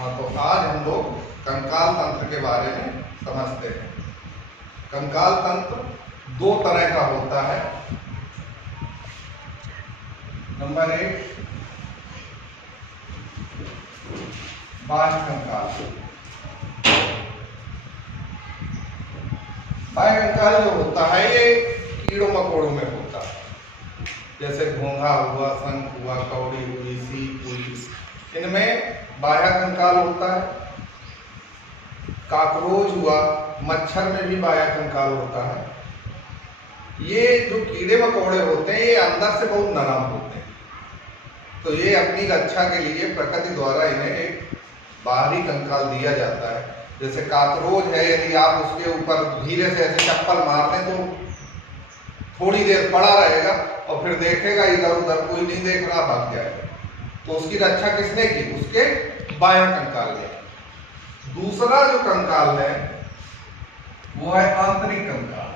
हाँ, तो आज हम लोग कंकाल तंत्र के बारे में समझते हैं। कंकाल तंत्र दो तरह का होता है। नंबर 1 बाह्य कंकाल। बाह्य कंकाल जो होता है ये कीड़ों मकोड़ों में होता है, जैसे घोंघा हुआ, शंख हुआ, कौड़ी हुई, सीप हुई, इनमें बाह्य कंकाल होता है। काकरोच हुआ, मच्छर में भी बाह्य कंकाल होता है। ये जो कीड़े मकोड़े होते हैं ये अंदर से बहुत नरम होते हैं, तो ये अपनी रक्षा के लिए प्रकृति द्वारा इन्हें एक बाहरी कंकाल दिया जाता है। जैसे काकरोच है, यदि आप उसके ऊपर धीरे से ऐसे चप्पल मार दें तो थोड़ी देर पड़ा रहेगा और फिर देखेगा इधर उधर कोई नहीं देख रहा, भाग जाएगा। तो उसकी रक्षा किसने की? उसके बाह्य कंकाल ने। दूसरा जो कंकाल है वो है आंतरिक कंकाल।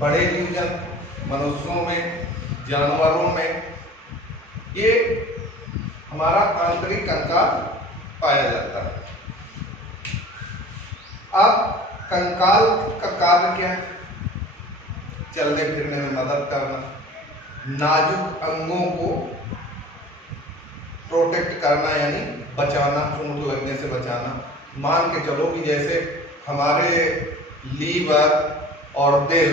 बड़े जीव जंतु, मनुष्यों में, जानवरों में ये हमारा आंतरिक कंकाल पाया जाता है। अब कंकाल का कार्य क्या है? चलने फिरने में मदद करना, नाजुक अंगों को प्रोटेक्ट करना यानी बचाना, चोट लगने से बचाना। मान के चलो कि जैसे हमारे लीवर और दिल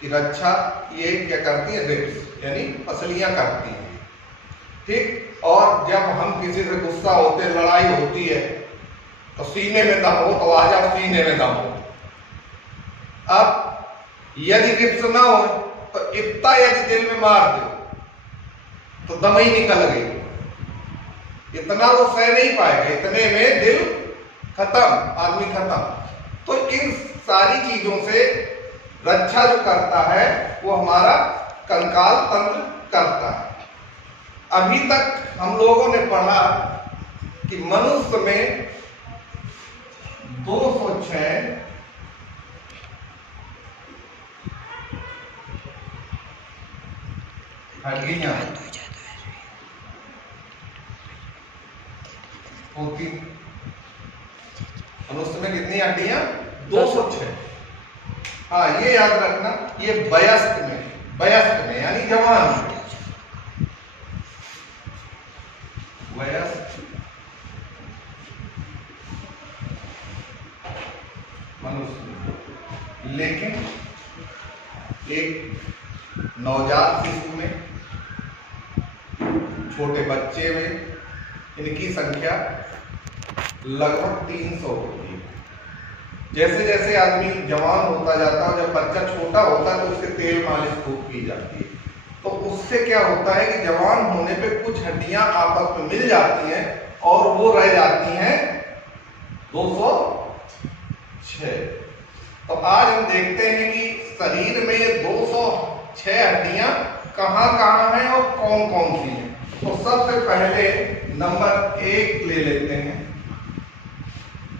की रक्षा ये क्या करती है? रिब्स यानी पसलियां करती हैं, ठीक। और जब हम किसी से गुस्सा होते, लड़ाई होती है, तो सीने में दम हो तो आ जाओ, सीने में दम हो। अब यदि रिब्स ना हो तो इतना यदि दिल में मार दो तो दम ही निकल गई। इतना वो सह नहीं पाएगा, इतने में दिल खत्म, आदमी खत्म। तो इन सारी चीजों से रक्षा जो करता है वो हमारा कंकाल तंत्र करता है। अभी तक हम लोगों ने पढ़ा कि मनुष्य में 206 हड्डियां होती। मनुष्य में कितनी हड्डियां? 206। हाँ, ये याद रखना, ये वयस्क में यानी जवान में, वयस्क मनुष्य। लेकिन एक नवजात शिशु में, छोटे बच्चे में इनकी संख्या लगभग 300 होती है। जैसे जैसे आदमी जवान होता जाता है, जब बच्चा छोटा होता है तो उसके तेल मालिश खूब की जाती है। तो उससे क्या होता है कि जवान होने पे कुछ हड्डियां आपस में मिल जाती हैं और वो रह जाती हैं 206। तो आज हम देखते हैं कि शरीर में ये 206 हड्डियां कहां कहां हैं और कौन कौन सी हैं। तो सबसे पहले नंबर 1 ले लेते हैं।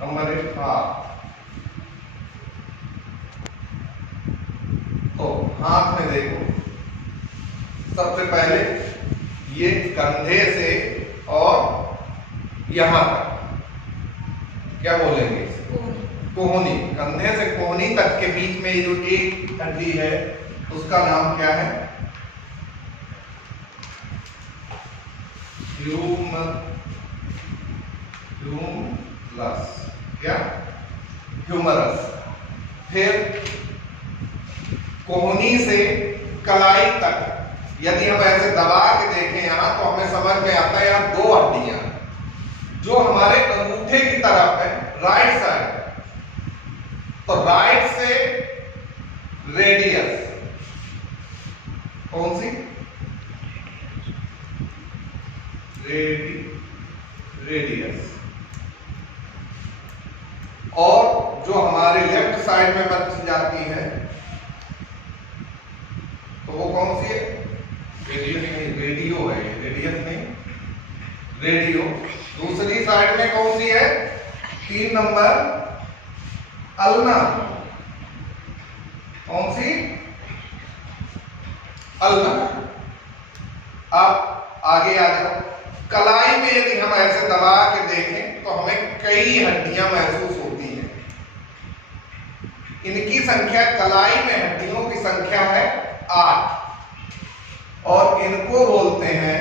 नंबर 1 हाथ। तो हाथ में देखो, सबसे पहले ये कंधे से और यहां तक क्या बोलेंगे? कोहनी। कंधे से कोहनी तक के बीच में ये जो एक हड्डी है उसका नाम क्या है? ह्यूमरस। क्या? ह्यूमरस। फिर कोहनी से कलाई तक यदि हम ऐसे दबा के देखें यहां तो हमें समझ में आता है यहां 2 हड्डियां जो हमारे अंगूठे की तरफ है, राइट साइड। तो राइट से रेडियस, कौन सी? रेडियस। और जो हमारे लेफ्ट साइड में बच जाती है तो वो कौन सी है? रेडियस नहीं, रेडियो है, रेडियस नहीं, रेडियो। दूसरी साइड में कौन सी है? 3 नंबर अल्ना। कौन सी? अल्ना। अब आगे आ जाओ। कलाई में यदि हम ऐसे दबा के देखें तो हमें कई हड्डियां महसूस होती हैं। इनकी संख्या, कलाई में हड्डियों की संख्या है 8 और इनको बोलते हैं,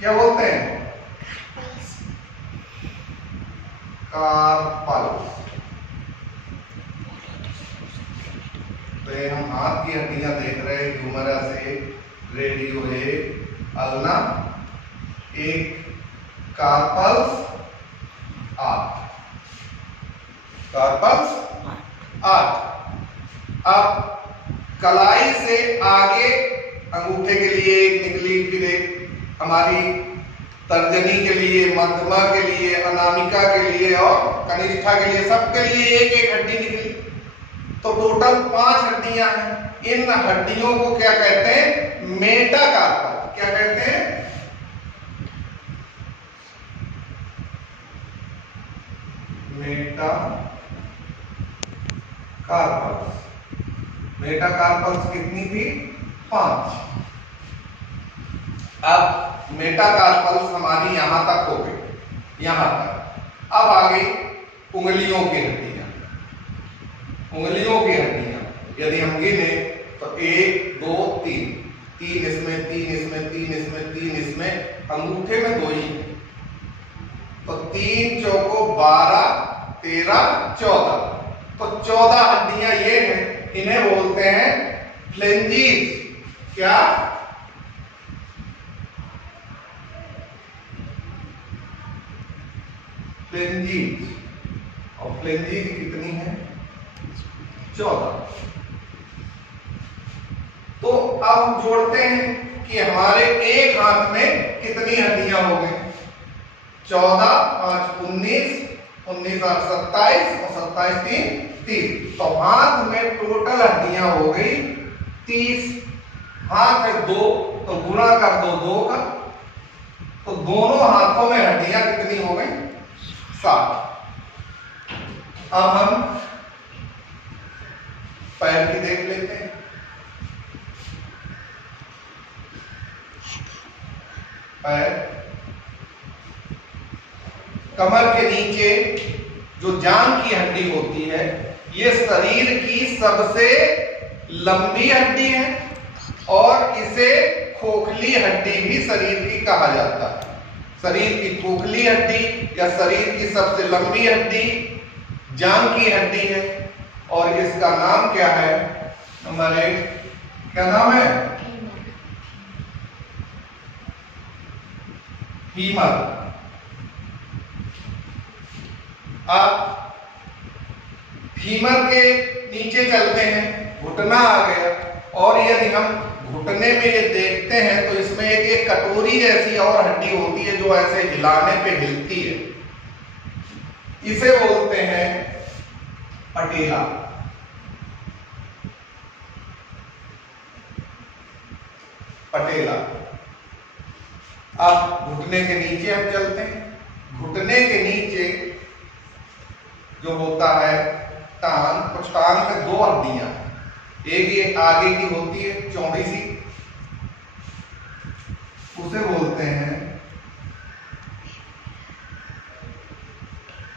क्या बोलते हैं? कार्पल्स। तो ये हम हाथ की हड्डियां देख रहे हैं, ह्यूमरस है, रेडियो है, अल्ना, एक कार्पल्स 8, कार्पल्स 8। अब कलाई से आगे अंगूठे के लिए एक निकली, फिर एक हमारी तर्जनी के लिए, मध्यमा के लिए, अनामिका के लिए और कनिष्ठा के लिए, सबके लिए एक एक हड्डी निकली। तो टोटल 5 हड्डियां हैं। इन हड्डियों को क्या कहते हैं? मेटाकार्पल। क्या कहते हैं? मेटाकार्पल्स। मेटाकार्पल्स कितनी थी? 5। अब मेटाकार्पल्स हमारी यहां तक हो गई, यहां तक। अब आ गई उंगलियों की हड्डियां। उंगलियों की हड्डियां यदि हम गिने तो 1 2 3, 3 इसमें, 3 इसमें, 3 इसमें, 3 इसमें, अंगूठे में 2 ही। तो 3 चौको 12, 13, 14। तो 14 हड्डियां ये हैं, इन्हें बोलते हैं फ्लेंजीज। क्या? फ्लेंजीज। और फ्लेंजीज कितनी है? 14। तो अब हम जोड़ते हैं कि हमारे एक हाथ में कितनी हड्डियां हो गई? 14, 5, 19, 19 और 27 और 27 3 30। तो हाथ में टोटल हड्डियां हो गई 30। हाथ है 2 तो गुणा कर दो 2 का, तो दोनों हाथों में हड्डियां कितनी हो गई? 7। अब हम पैर की देख लेते हैं। पैर, कमर के नीचे जो जांघ की हड्डी होती है, ये शरीर की सबसे लंबी हड्डी है और इसे खोखली हड्डी भी शरीर की कहा जाता है। शरीर की खोखली हड्डी या शरीर की सबसे लंबी हड्डी जांघ की हड्डी है और इसका नाम क्या है? नंबर 1, क्या नाम है? फीमर। अब फीमर के नीचे चलते हैं, घुटना आ गया। और यदि हम घुटने में ये देखते हैं तो इसमें एक कटोरी जैसी और हड्डी होती है जो ऐसे हिलाने पे हिलती है, इसे बोलते हैं पटेला। पटेला। अब घुटने के नीचे हम चलते हैं। घुटने के नीचे जो होता है टांग, कुछ टांग में 2 हड्डियां, एक ये आगे की होती है चौड़ी सी, उसे बोलते हैं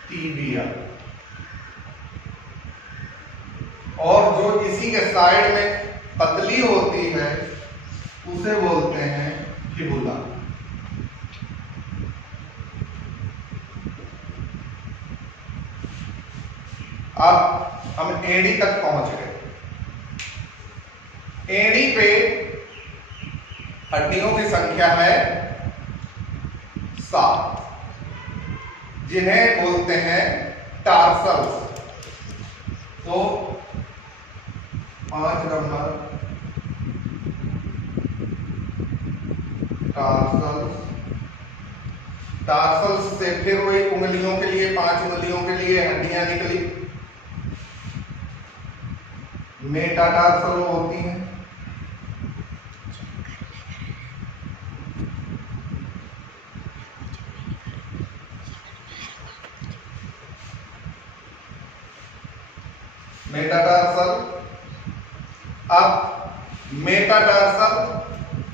टीबिया। और जो इसी के साइड में पतली होती है उसे बोलते हैं फिबुला। अब हम एड़ी तक पहुंच गए। एड़ी पे हड्डियों की संख्या है 7, जिन्हें बोलते हैं टार्सल्स। तो 5 नंबर टार्सल्स। टार्सल्स से फिर वही उंगलियों के लिए, 5 उंगलियों के लिए हड्डियां निकली, मेटाटार्सल होती हैं। मेटाटार्सल। अब मेटाटार्सल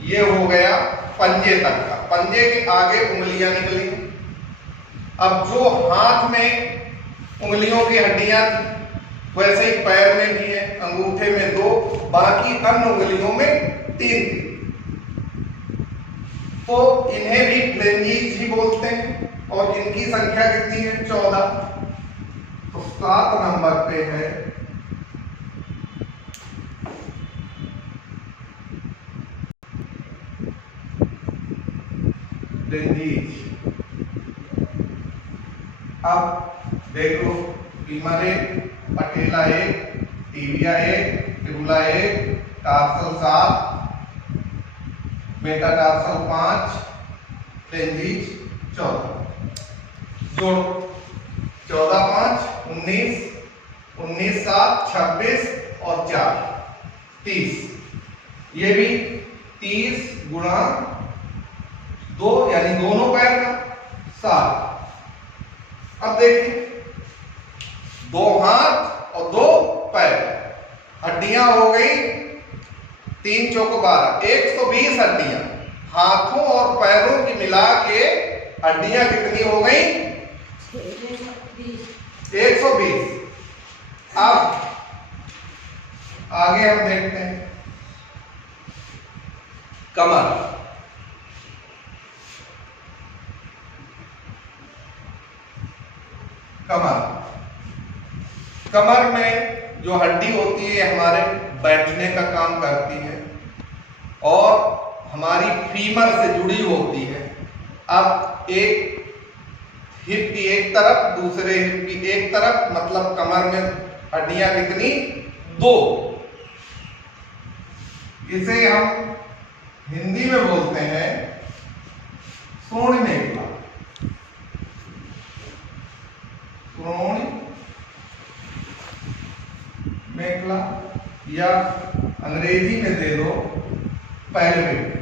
ये हो गया पंजे तक का, पंजे के आगे उंगलियां निकली। अब जो हाथ में उंगलियों की हड्डियां वैसे ही पैर में भी है, अंगूठे में 2, बाकी अन्य उंगलियों में 3 थी, तो इन्हें भी फ्लेंजिज ही बोलते हैं। और इनकी संख्या कितनी है? 14। तो 7 नंबर पे है फ्लेंजिज। अब देख लो, फीमर 1, पटेला 1, टिबिया 1, फिबुला 1, टार्सल 7, मेटाटार्सल 5, फ्लेंजिज 14। जोड़ो, 14 5 19, 19 7 26 और 4 30। ये भी 30 गुणा 2 यानी दोनों पैर का 7। अब देखिए, 2 हाथ और 2 पैर, हड्डियां हो गई 3 चौक 12, 120 हड्डियां। हाथों और पैरों की मिला के हड्डियां कितनी हो गई? 120। अब आगे हम देखते हैं कमर। कमर में जो हड्डी होती है हमारे बैठने का काम करती है और हमारी फीमर से जुड़ी होती है। अब एक हिप की एक तरफ, दूसरे हिप की एक तरफ, मतलब कमर में हड्डियां कितनी? 2। इसे हम हिंदी में बोलते हैं श्रोणि मेखला। श्रोणि मेखला या अंग्रेजी में दे दो पेल्विक।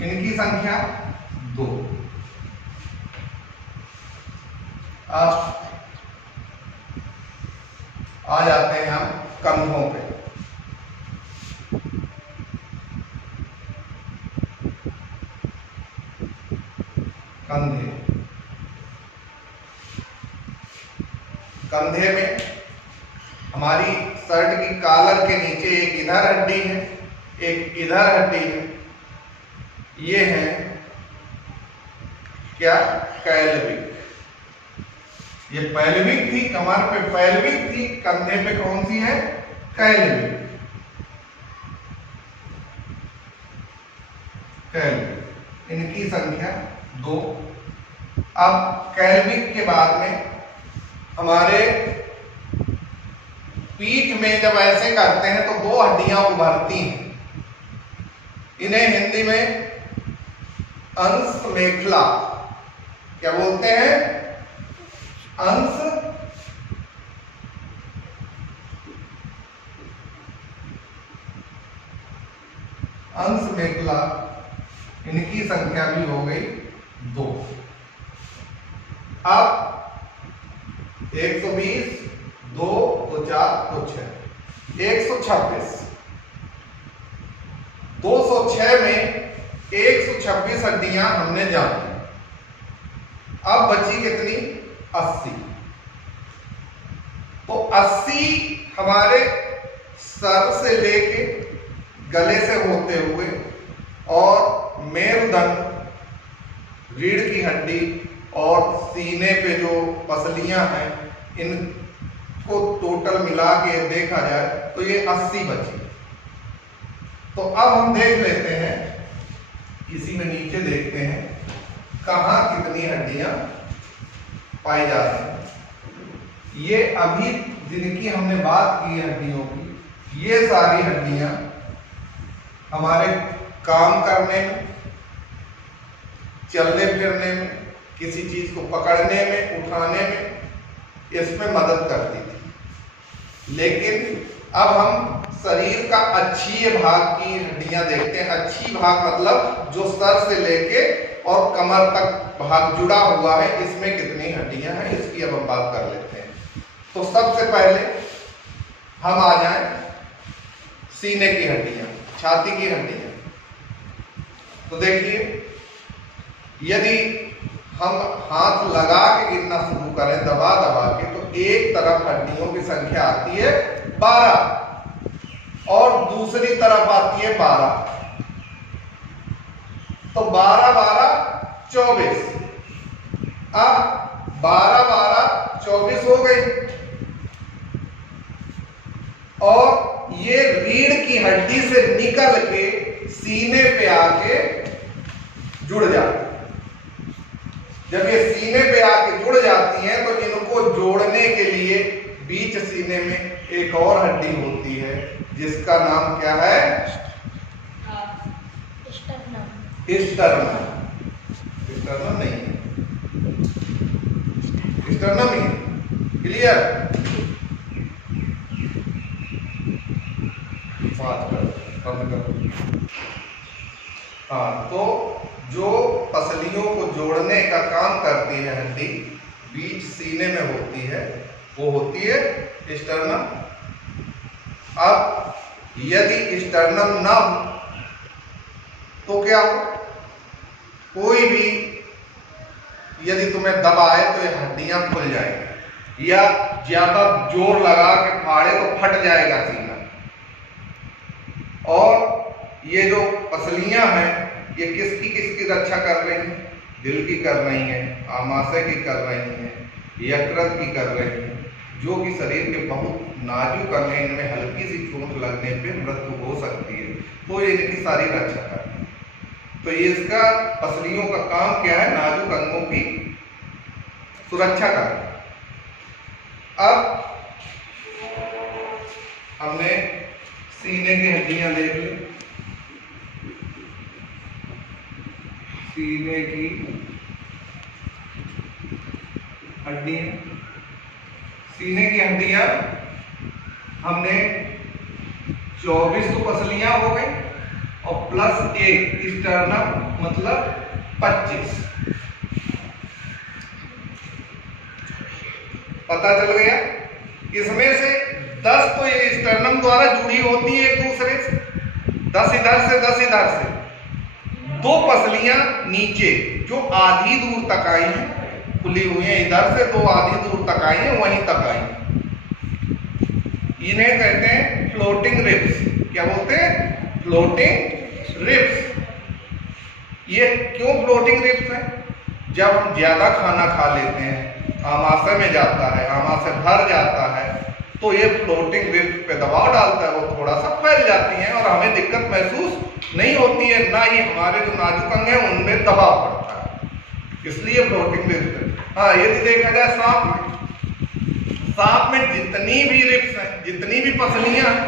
इनकी संख्या 2। अब आ जाते हैं हम कंधों पे। कंधे में हमारी शर्ट की कॉलर के नीचे एक इधर हड्डी है, एक इधर हड्डी है। ये है क्या? कैल्विक। ये पैल्विक थी, कमर पे पैल्विक थी, कंधे पे कौन सी है? कैल्विक। इनकी संख्या 2। अब कैल्विक के बाद में हमारे पीठ में जब ऐसे करते हैं तो 2 हड्डियां उभरती हैं। इन्हें हिंदी में अंश मेखला क्या बोलते हैं? अंश मेखला। इनकी संख्या भी हो गई 2। अब 120, 2 तो 4 तो 6, 126। 206 में 126 हड्डियां हमने जानी। अब बची कितनी? 80। तो 80 हमारे सर से लेके गले से होते हुए और मेरुदंड, रीढ़ की हड्डी और सीने पे जो पसलियां हैं, इनको टोटल मिला के देखा जाए तो ये 80 बची। तो अब हम देख लेते हैं, इसी में नीचे देखते हैं कहाँ कितनी हड्डियां पाई जा रही हैं। ये अभी जिनकी हमने बात की हड्डियों की, ये सारी हड्डियां हमारे काम करने में, चलने फिरने में, किसी चीज को पकड़ने में, उठाने में, इसमें मदद करती थी। लेकिन अब हम शरीर का अच्छी भाग की हड्डियां देखते हैं। अच्छी भाग मतलब जो सर से लेके और कमर तक भाग जुड़ा हुआ है, इसमें कितनी हड्डियां हैं इसकी अब हम बात कर लेते हैं। तो सबसे पहले हम आ जाएं सीने की हड्डियां, छाती की हड्डियां। तो देखिए, यदि हम हाथ लगा के गिनना शुरू करें दबा दबा के, तो एक तरफ हड्डियों की संख्या आती है 12 और दूसरी तरफ आती है 12। तो 12 12 24। अब 12 12 24 हो गई और ये रीढ़ की हड्डी से निकल के सीने पे आके जुड़ जाती है। जब ये सीने पे आके जुड़ जाती हैं तो इनको जोड़ने के लिए बीच सीने में एक और हड्डी होती है जिसका नाम क्या है? स्टर्नम। स्टर्नम नहीं है, स्टर्नम ही है। क्लियर? हाँ, तो जो पसलियों को जोड़ने का काम करती है हड्डी बीच सीने में होती है, वो होती है स्टर्नम। अब यदि स्टर्नम ना हो तो क्या हो? कोई भी यदि तुम्हें दबाए तो ये हड्डियां खुल जाएंगी, या ज्यादा जोर लगा के फाड़े तो फट जाएगा सीना। और ये जो पसलियां हैं ये किसकी किसकी रक्षा कर रही हैं? दिल की कर रही हैं, आमाशय की कर रही हैं, यकृत की कर रही हैं, जो कि शरीर के बहुत नाजुक अंग हैं। इनमें हल्की सी चोट लगने पे मृत्यु हो सकती है, तो ये इनकी सारी रक्षा कर रही है। तो ये इसका पसलियों का काम क्या है? नाजुक अंगों की सुरक्षा करना। अब हमने सीने की हड्डियां देख ली, सीने की हड्डियां, सीने की हड्डियां हमने 24 तो पसलियां हो गई और प्लस 1 स्टर्नम मतलब 25। पता चल गया? इसमें से 10 तो ये स्टर्नम द्वारा जुड़ी होती है एक दूसरे से, 10 इधर से 10 इधर से। 2 पसलियां नीचे जो आधी दूर तक आई हैं, खुली हुई हैं इधर से, 2 आधी दूर तक आई हैं, वहीं तक आई हैं। इन्हें कहते हैं फ्लोटिंग रिब्स। क्या बोलते हैं? Floating ribs. ये क्यों फ्लोटिंग रिब्स हैं? जब हम ज्यादा खाना खा लेते हैं, आमाशय में जाता है, आमाशय भर जाता है, तो ये फ्लोटिंग रिब्स पे दबाव डालता है, वो थोड़ा सा फैल जाती हैं और हमें दिक्कत महसूस नहीं होती है, ना ही हमारे जो नाजुक अंग हैं उनमें दबाव पड़ता है, इसलिए फ्लोटिंग रिब्स। हाँ, यदि देखा जाए सांप में, सांप में जितनी भी रिब्स हैं, जितनी भी पसलियां हैं,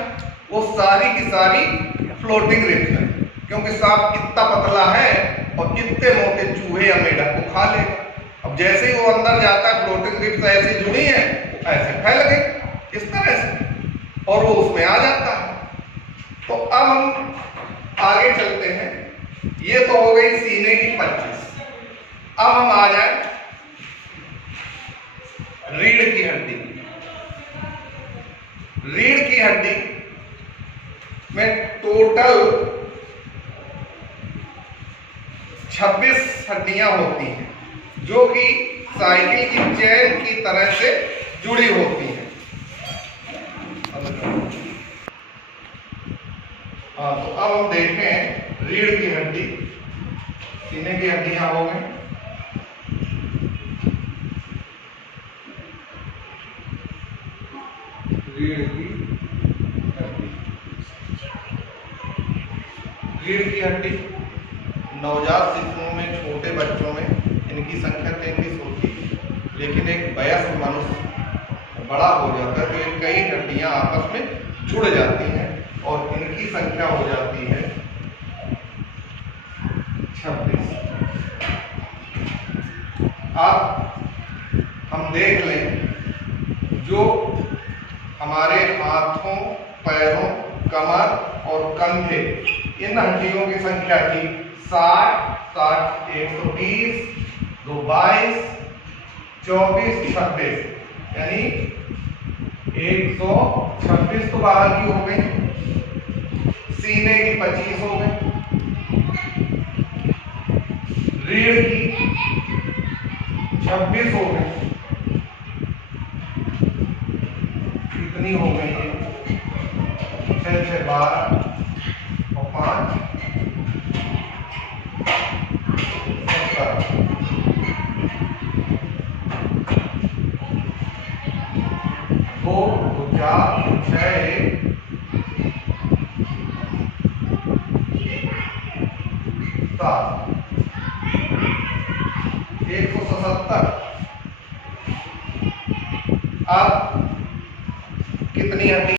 वो सारी की सारी फ्लोटिंग रिब्स हैं, क्योंकि सांप कितना पतला है और कितने मोटे चूहे या मेढक को खा लेगा। अब जैसे ही वो अंदर जाता है, फ्लोटिंग रिब्स ऐसी जुड़ी है, ऐसे फैल गई इस तरह से, और वो उसमें आ जाता है। तो अब हम आगे चलते हैं। ये तो हो गई सीने की 25। अब हम आ जाए रीढ़ की हड्डी। रीढ़ की हड्डी में टोटल 26 हड्डियां होती हैं, जो कि साइकिल की चेन की तरह से जुड़ी होती हैं। हाँ, तो अब हम देखें रीढ़ की हड्डी, सीने की हड्डियां हो गई, रीढ़ की हड्डी। रीढ़ की हड्डी नवजात शिशुओं में, छोटे बच्चों में इनकी संख्या 33 होती है, लेकिन एक वयस्क मनुष्य बड़ा हो जाता है तो ये कई हड्डियां आपस में जुड़ जाती हैं और इनकी संख्या हो जाती है 26। अब हम देख लें जो हमारे हाथों, पैरों, कमर और कंधे, इन हड्डियों की संख्या थी 60, 120, 2 22, 24, 26, यानी 126 तो बाहर की हो गई, सीने की 25 हो गई, रीढ़ की 26 हो गई, कितनी हो गई है 6 6 12 और 5 17, 2 2 4 6 7 177। अब कितनी हड्डी